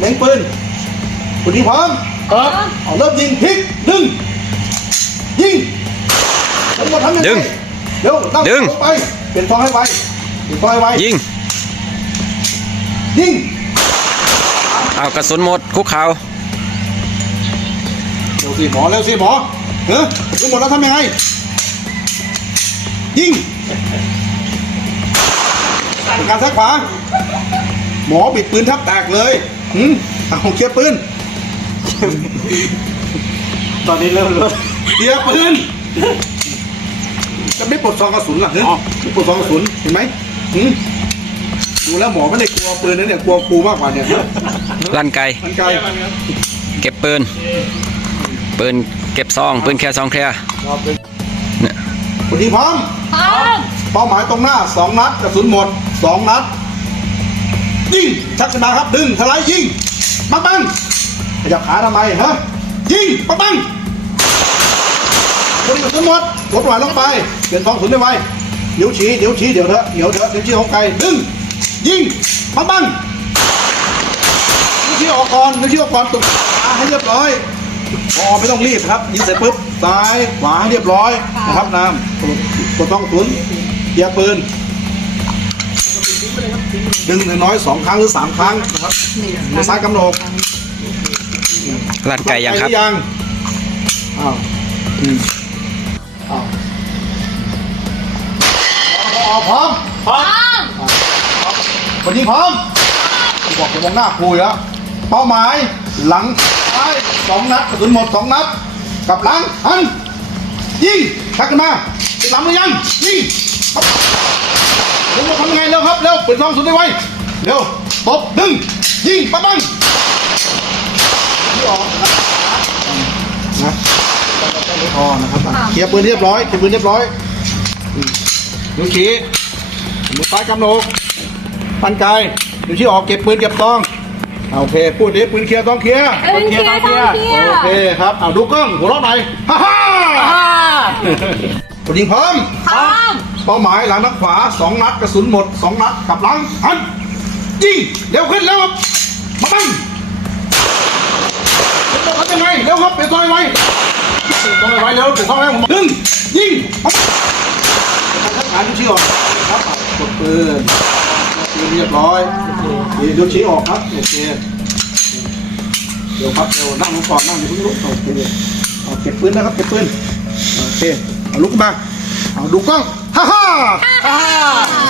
เล็งปืนคุณทีพร้อมครับเอาเริ่มยิงพลิกดึง ยิงทั้งหมดทำยังไงดึงเร็วตั้งดึงลไปเปลี่ยนฟองให้ไวเปลี่ยนฟองให้ไวยิงยิงเอากระสุนหมดคุกเข่าเร็วสิหมอเร็วสิหมอเฮ้ยทั้งหมดแล้วทำยังไงยิงเป็นการซักขวา หมอปิดปืนทับแตกเลยหืมเอาเคลียร์ปืนตอนนี้เริ่มเริ่มเคลียร์ปืนจะไม่ปลดซองกระสุนล่ะเฮ้ยอ๋อไม่ปลดซองกระสุนเห็นไหมหืมดูแล้วหมอไม่ได้กลัวปืนนะเนี่ยกลัวกูมากกว่าเนี่ยลั่นไกมันไกลเก็บปืน ปืนเก็บซอง ปืนแค่ซองเคลียร์เนี่ยคุณทีพร้อมพร้อมเป้าหมายตรงหน้าสองนัดกระสุนหมดสองนัด ยิงชักชนะครับดึงทลายยิงปังปังขยับขาทำไมฮะยิงปังปังคนกระสุนหมดกดไหวลงไปเปลี่ยนฟองสุนได้ไวเดี๋ยวชี้เดี๋ยวชี้เดี๋ยวเถอะเดี๋ยวเถอะเดี๋ยวชี้ของไกลดึงยิงปังปังเดี๋ยวชี้ออกก่อนเดี๋ยวชี้ออกก่อนตุกขาให้เรียบร้อยพอไม่ต้องรีบครับยิงเสร็จปุ๊บซ้ายขวาให้เรียบร้อยนะครับน้ำกดฟองสุนเหยียบปืน ดึงน้อยๆสองครั้งหรือสามครั้งนะครับมือซ้ายกำโหนกลั่นไกยังครับหอยังอ้าวอืมอ้าวเอาเอาพร้อมพร้อมวันนี้พร้อมบอกจะมองหน้าคุยแล้วเป้าหมายหลังซ้ายสองนัดกระสุนหมดสองนัดกลับหลังหันยิงชักขึ้นมาติดลำหรือยังยิงครับ เร็วทำยังไงเร็วครับเร็วเปิดซองสุดได้ไวเร็วตบดึงยิงปั๊บปังที่ออกนะไม่พอนะครับอะเคลียร์ปืนเรียบร้อยเคลียร์ปืนเรียบร้อยอืมดูชี้มือซ้ายกำโหนกปันไกายดูที่ออกเก็บปืนเก็บซองเอาโอเคพูดดิปืนเคลียร์ต้องเคลียร์เอ้ยเคลียร์ต้องเคลียร์โอเคครับเอาดูกล้องหัวเราะหน่อยฮ่าฮ่าอ่าคนยิงพร้อมพร้อม เป้าหมายหลังนักขวาสองนัดกระสุนหมดสองนัดกลับหลังหันยิงเร็วขึ้นแล้วมาบังทำยังไงเร็วครับเปลี่ยนตัวให้ไวเปลี่ยนตัวให้ไวเร็วเปลี่ยนตัวให้ผมดึงยิงปั๊บทารดูชี้ออกครับกดปืนปืนเรียบร้อยเดี๋ยวชี้ออกครับโอเคเดี๋ยวครับเดี๋ยวนั่งลงก่อนนั่งอย่พุ่งลุกโอเคเอาเก็บปืนนะครับเก็บปืนโอเคเอาลุกมาเอาดูกล้อง ฮ่าฮ่าอ่า